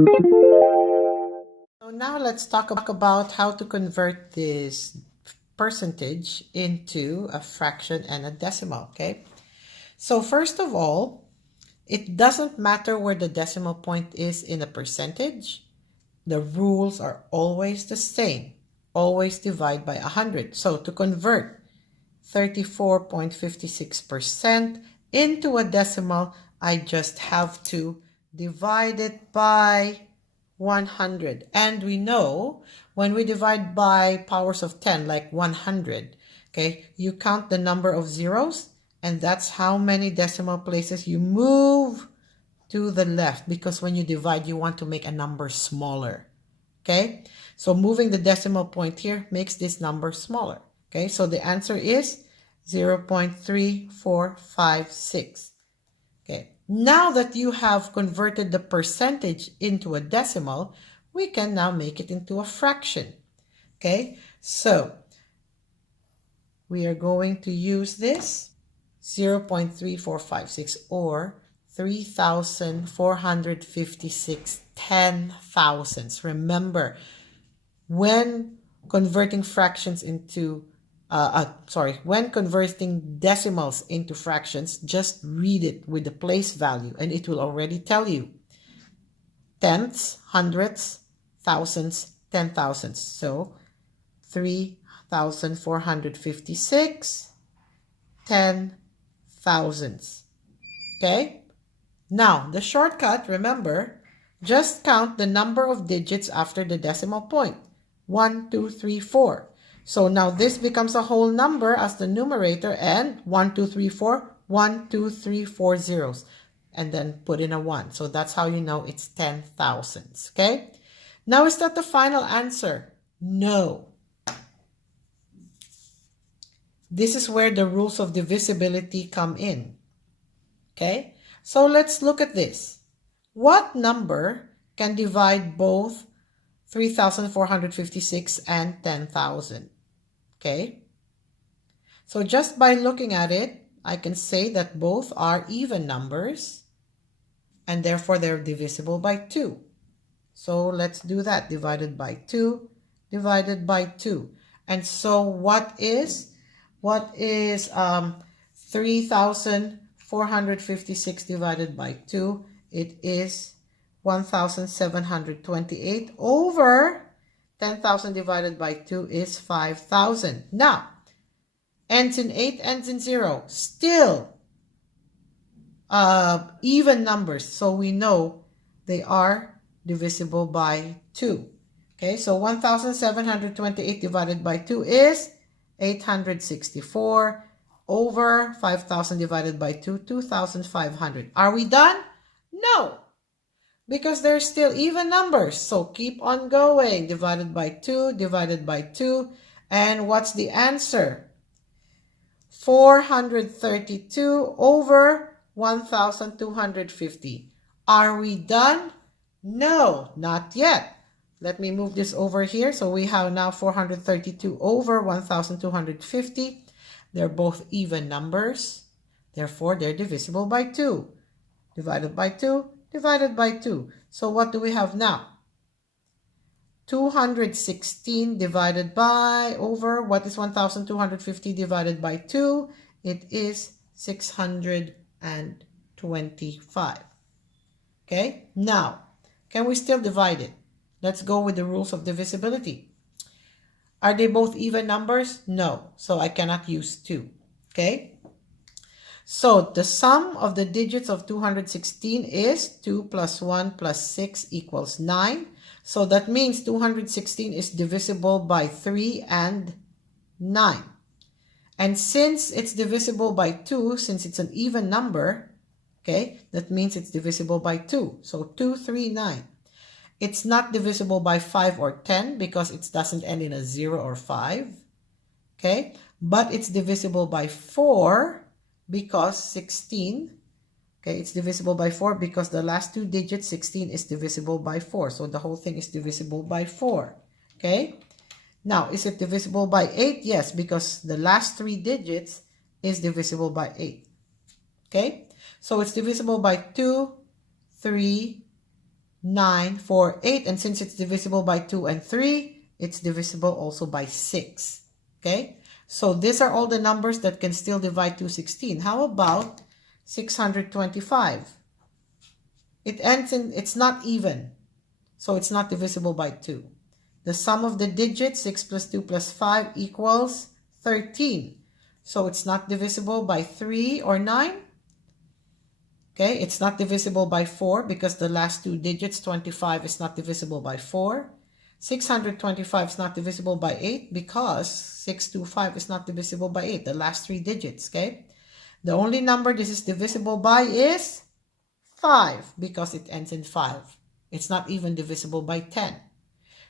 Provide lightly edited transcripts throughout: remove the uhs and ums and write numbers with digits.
So now let's talk about how to convert this percentage into a fraction and a decimal, okay? So first of all, it doesn't matter where the decimal point is in a percentage. The rules are always the same. Always divide by 100. So to convert 34.56% into a decimal, I just have to divide it by 100. And we know when we divide by powers of 10, like 100, okay, you count the number of zeros, and that's how many decimal places you move to the left, because when you divide, you want to make a number smaller. Okay, so moving the decimal point here makes this number smaller. Okay, so the answer is 0.3456. Okay, now that you have converted the percentage into a decimal, we can now make it into a fraction. Okay, so we are going to use this 0.3456 or 3,456 10,000s. Remember, when converting fractions into when converting decimals into fractions, just read it with the place value and it will already tell you tenths, hundredths, thousands, 10,000s. So 3,456 10,000s. Okay? Now, the shortcut, remember, just count the number of digits after the decimal point. 1, 2, 3, 4. So now this becomes a whole number as the numerator, and 1, 2, 3, 4, 1, 2, 3, 4 zeros. And then put in a 1. So that's how you know it's 10,000s. Okay? Now, is that the final answer? No. This is where the rules of divisibility come in. Okay? So let's look at this. What number can divide both 3,456 and 10,000? Okay? So just by looking at it, I can say that both are even numbers and therefore they're divisible by 2. So let's do that. Divided by 2, divided by 2. And so what is 3,456 divided by 2? It is 1,728 over 10,000 divided by 2 is 5,000. Now, ends in 8, ends in 0. Still even numbers. So we know they are divisible by 2. Okay, so 1,728 divided by 2 is 864 over 5,000 divided by 2, 2,500. Are we done? No, because they're still even numbers. So keep on going. Divided by 2, divided by 2. And what's the answer? 432 over 1,250. Are we done? No, not yet. Let me move this over here. So we have now 432 over 1,250. They're both even numbers. Therefore, they're divisible by 2. Divided by 2, divided by 2. So what do we have now? 216 divided by over, what is 1,250 divided by 2? It is 625. Okay, now, can we still divide it? Let's go with the rules of divisibility. Are they both even numbers? No, so I cannot use 2. Okay, so the sum of the digits of 216 is 2 plus 1 plus 6 equals 9. So that means 216 is divisible by 3 and 9. And since it's divisible by 2, since it's an even number, okay, that means it's divisible by 2. So 2, 3, 9. It's not divisible by 5 or 10 because it doesn't end in a 0 or 5. Okay, but it's divisible by 4 because 16. Okay, it's divisible by 4 because the last two digits, 16, is divisible by 4. So the whole thing is divisible by 4. Okay, now is it divisible by 8? Yes, because the last three digits is divisible by 8. Okay, so it's divisible by 2, 3, 9, 4, 8. And since it's divisible by 2 and 3, it's divisible also by 6. Okay? So these are all the numbers that can still divide 216. How about 625? It ends in, it's not even. So it's not divisible by 2. The sum of the digits, 6 plus 2 plus 5 equals 13. So it's not divisible by 3 or 9. Okay, it's not divisible by 4 because the last two digits, 25, is not divisible by 4. 625 is not divisible by 8 because 625 is not divisible by 8, the last three digits, okay? The only number this is divisible by is 5 because it ends in 5. It's not even divisible by 10.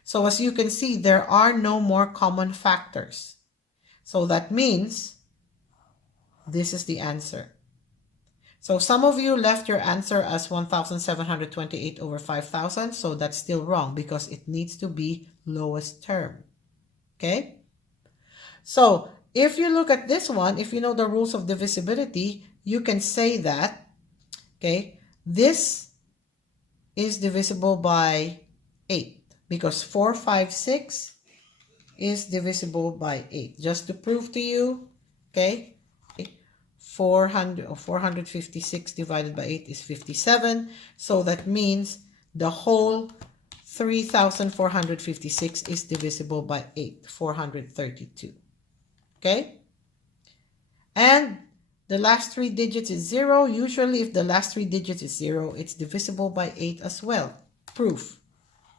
So as you can see, there are no more common factors. So that means this is the answer. So some of you left your answer as 1,728 over 5,000. So that's still wrong because it needs to be lowest term. Okay? So if you look at this one, if you know the rules of divisibility, you can say that, okay, this is divisible by 8 because 4, 5, 6 is divisible by 8. Just to prove to you, okay, 456 divided by 8 is 57. So that means the whole 3,456 is divisible by 8, 432. Okay? And the last three digits is 0. Usually if the last three digits is 0, it's divisible by 8 as well. Proof.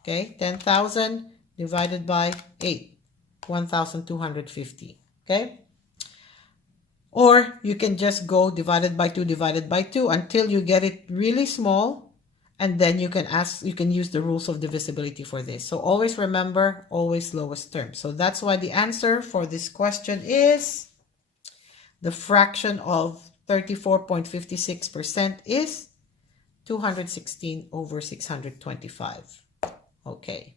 Okay? 10,000 divided by 8, 1,250. Okay? Or you can just go divided by 2 until you get it really small, and then you can use the rules of divisibility for this. So always remember, always lowest term. So that's why the answer for this question is the fraction of 34.56% is 216 over 625. Okay.